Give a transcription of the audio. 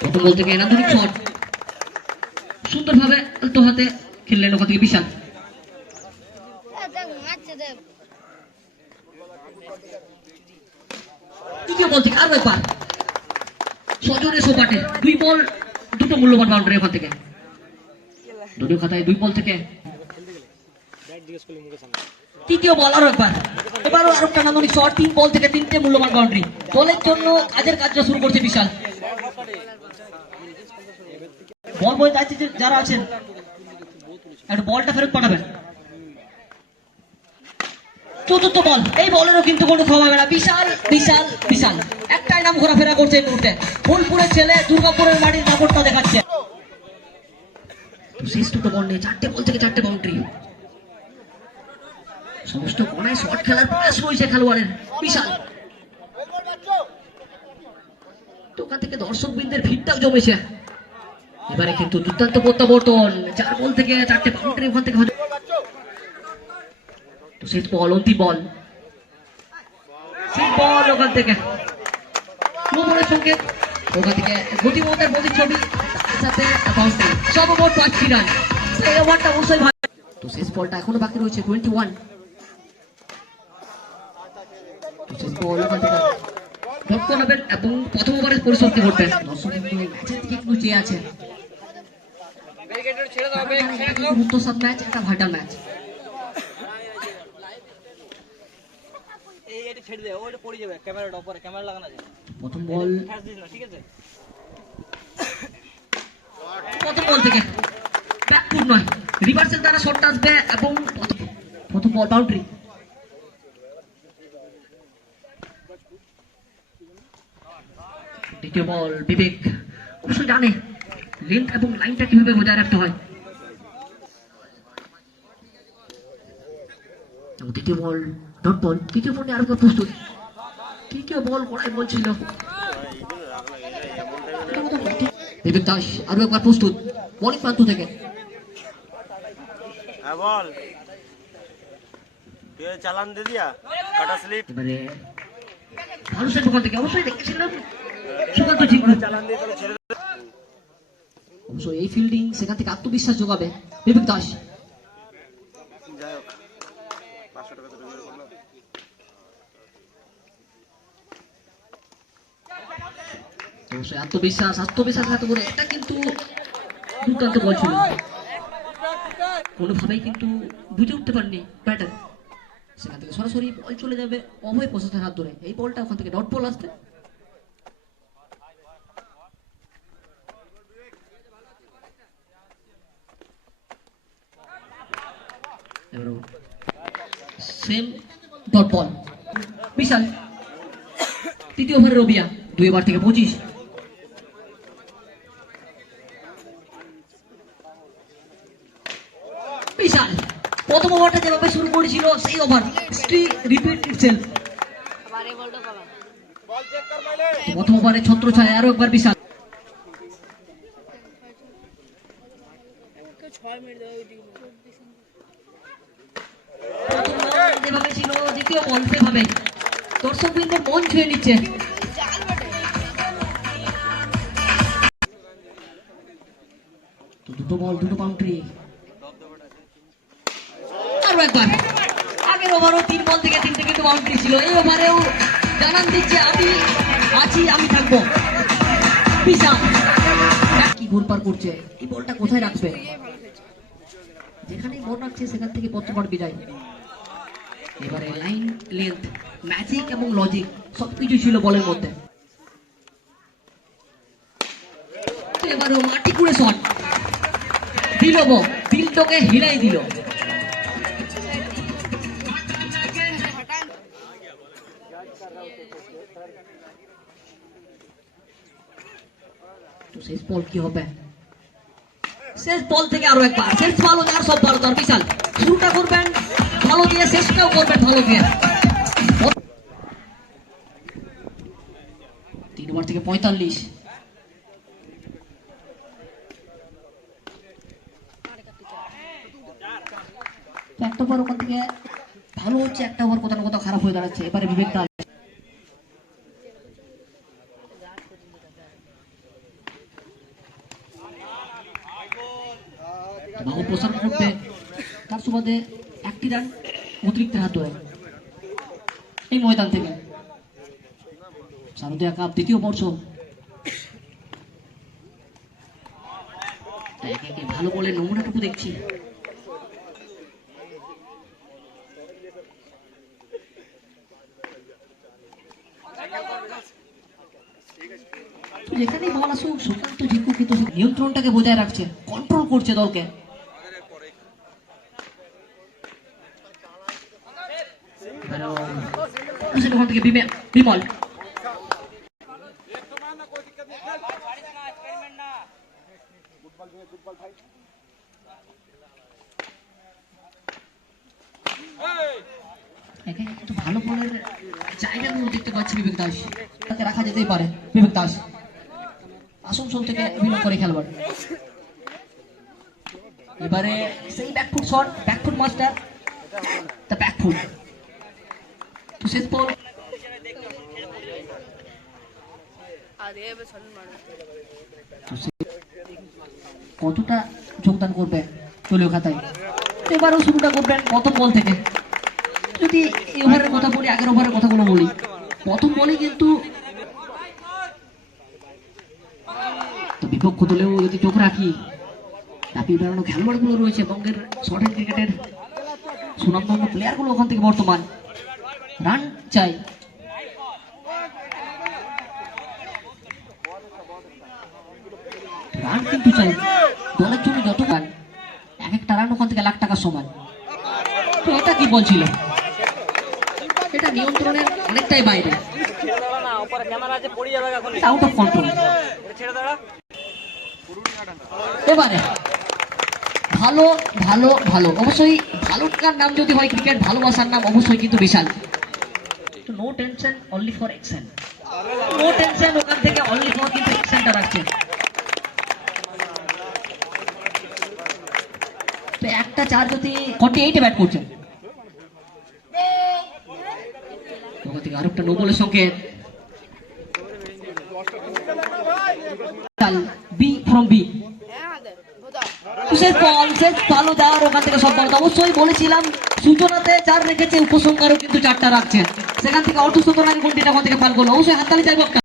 প্রথম বল থেকে নান্দনিক শট সুন্দরভাবে আলতো হাতে খেললেন ওখান থেকে বিশাল। তৃতীয় বল থেকে আরো একবার সজনে সোপাটে 2 বল 2টো মূল্যবান বাউন্ডারি ওখান থেকে। দলীয় খাতায় 2 বল থেকে তৃতীয় বল আরো একবার, এবারও আরো একটা নান্দনিক শট। 3 বল থেকে 3টে মূল্যবান বাউন্ডারি। দলের জন্য কাজের কাজটা শুরু করছে বিশাল। বল বয় যাচ্ছে যারা আছেন একটু বলটা ফেরত পাঠাবেন। চতুর্থ বল, এই বলেরও কিন্তু কোনো ক্ষমা হবে না। বিশাল বিশাল বিশাল একটাই নাম ঘোরাফেরা করছে এই মুহূর্তে। ফুলপুরের ছেলে দুর্গাপুরের মাটির দাপটটা দেখাচ্ছে। শেষ দুটো বল নিয়ে 4টে বল থেকে 4টে বাউন্ডারি। সমস্ত কোনায় শট খেলার প্রয়াস রয়েছে খেলোয়াড়ের বিশাল। ওখান থেকে দর্শক বৃন্দের ভিড়টাও জমেছে। এবারে কিন্তু দুর্দান্ত প্রত্যাবর্তন, 4 বল থেকে 4টে বাউন্ডারি ওখান থেকে। তো শেষ বল, অন্তিম বল, শেষ বল ওখান থেকে মোহনের সঙ্গে ওখান থেকে গতিমতার প্রতিচ্ছবি, তার সাথে বাউন্ডারি। সর্বমোট 5টি রান। এই ওভারটা অবশ্যই ভালো। তো শেষ বলটা এখনো বাকি রয়েছে 21। তো শেষ বল ওখান থেকে ডট করবেন এবং প্রথম ওভারের পরিসমাপ্তি ঘটবে। দর্শক কিন্তু এই ম্যাচের দিকে কিন্তু চেয়ে আছে। রুদ্ধশ্বাস ম্যাচ, একটা ভাইটাল ম্যাচ। প্রথম বল, প্রথম বল থেকে ব্যাকফুট নয়, রিভার্সের দ্বারা শটটা আসবে এবং প্রথম বল বাউন্ডারি। দ্বিতীয় বল, বিবেক অবশ্যই জানে লেন্থ এবং লাইনটা কিভাবে বজায় রাখতে হয়। দ্বিতীয় বল ডট বল, তৃতীয় বল নিয়ে আরো প্রস্তুত। তৃতীয় বল কড়াই বলছিল বিবেক দাস আরো একবার প্রস্তুত বোলিং প্রান্ত থেকে। চালান দিয়ে দিয়া কাটা স্লিপ। এবারে ভালো সেট ওখান থেকে, অবশ্যই দেখেছিলাম সুকান্ত জিঙ্গু। অবশ্যই এই ফিল্ডিং সেখান থেকে আত্মবিশ্বাস যোগাবে বিবেক দাস। অবশ্যই আত্মবিশ্বাস এত করে, এটা কিন্তু দুর্দান্ত বল ছিল। কোনোভাবেই কিন্তু বুঝে উঠতে পারেনি ব্যাটার। সেখান থেকে সরাসরি বল চলে যাবে অভয় প্রসাদের হাত ধরে। এই বলটা ওখান থেকে ডট বল আসবে। সেম ডট বল বিশাল। তৃতীয় ওভারে রবিয়া 2 ওভার থেকে 25। বিশাল প্রথম ওভারটা যেভাবে শুরু করেছিল সেই ওভার রিপিট ইটসেলফ। প্রথম ওভারে ছত্রছায়া আরো একবার বিশাল। যেভাবে ছিল দ্বিতীয় বল সেভাবে দর্শক বৃন্দের মন ছুঁয়ে নিচ্ছে। দুটো বল, 2টো বাউন্ডারি। আরো একবার আগের ওভারও 3 বল থেকে 3টে কিন্তু বাউন্ডারি ছিল। এই ওভারেও জানান দিচ্ছে আমি আছি, আমি থাকবো। বিশাল কি ঘুরপার করছে, এই বলটা কোথায় রাখবে? যেখানেই বল রাখছে সেখান থেকে প্রথমবার বিদায়। এবারে লাইন, লেন্থ, ম্যাজিক এবং লজিক সবকিছু ছিল বলের মধ্যে। এবারও মাটি কুড়ে শট দিল, দিলটাকে হিলাই দিল। তো শেষ বল কি হবে? শেষ বল থেকে আরো একবার শেষ ভালো, যার সব ভালো তার বিশাল। শুরুটা করবেন ভালো দিয়ে, শেষটাও করবেন ভালো দিয়ে। 3 ওভার থেকে 45। একটা ওভার ওখান থেকে ভালো হচ্ছে, একটা ওভার কোথাও না কোথাও খারাপ হয়ে দাঁড়াচ্ছে। এবারে বিবেক দাস বাহু প্রসারণ করবে, তার সুবাদে একটি রান অতিরিক্ত হাত ধরে এই ময়দান থেকে। শারদীয়া কাপ দ্বিতীয় বর্ষ। একে একে ভালো বলে নমুনাটুকু দেখছি। যেখানেই বল আসুক সুকান্ত জিকু কিন্তু নিয়ন্ত্রণটাকে বজায় রাখছে, কন্ট্রোল করছে দলকে। ওখান থেকে বিমল কিন্তু ভালো বলের জায়গাগুলো দেখতে পাচ্ছি। বিবেক দাস তাকে রাখা যেতেই পারে। বিবেক দাস আসানসোল থেকে বিলং করে খেলবার। এবারে সেই back foot shot, back foot master, the back foot তো শেষ বল। কতটা যোগদান করবে দলীয় খাতায়, এবারেও শুরুটা করবেন প্রথম বল থেকে। যদি এই ওভারের কথা বলি, আগের ওভারের কথাগুলো বলি, প্রথম বলে কিন্তু বিপক্ষ দলেও যদি চোখ রাখি, তাপিয়ে বেড়ানো খেলোয়াড়গুলো রয়েছে বঙ্গের শর্ট হ্যান্ড ক্রিকেটের সুনামধন্য প্লেয়ারগুলো ওখান থেকে বর্তমান রান চাই। রান কিন্তু চাই দলের জন্য, যত রান এক একটা রান ওখান থেকে লাখ টাকার সমান। তো এটা কি বলছিল, এটা নিয়ন্ত্রণের অনেকটাই বাইরে, আউট অফ কন্ট্রোল। এবারে ভালো ভালো ভালো, অবশ্যই ভালোটার নাম যদি হয় ক্রিকেট ভালোবাসার নাম অবশ্যই কিন্তু বিশাল। No tension only for action, no tension ওখান থেকে অনলি ফর কিন্তু অ্যাকশনটা রাখছে। তো একটা 4 যদি 48 ব্যাট করছেন, ওখান থেকে আরেকটা নো বলের সংকেত। বি ফ্রম বি, শেষ বল, শেষ ভালো দেওয়ার ওখান থেকে সব বল। অবশ্যই বলেছিলাম সূচনাতে 4 রেখেছে, উপসংহারও কিন্তু 4টা রাখছে। সেখান থেকে অর্ধ শতরানের গুণটিটা ওখান থেকে পাল করলো। অবশ্যই হাততালি চাইবো একটা।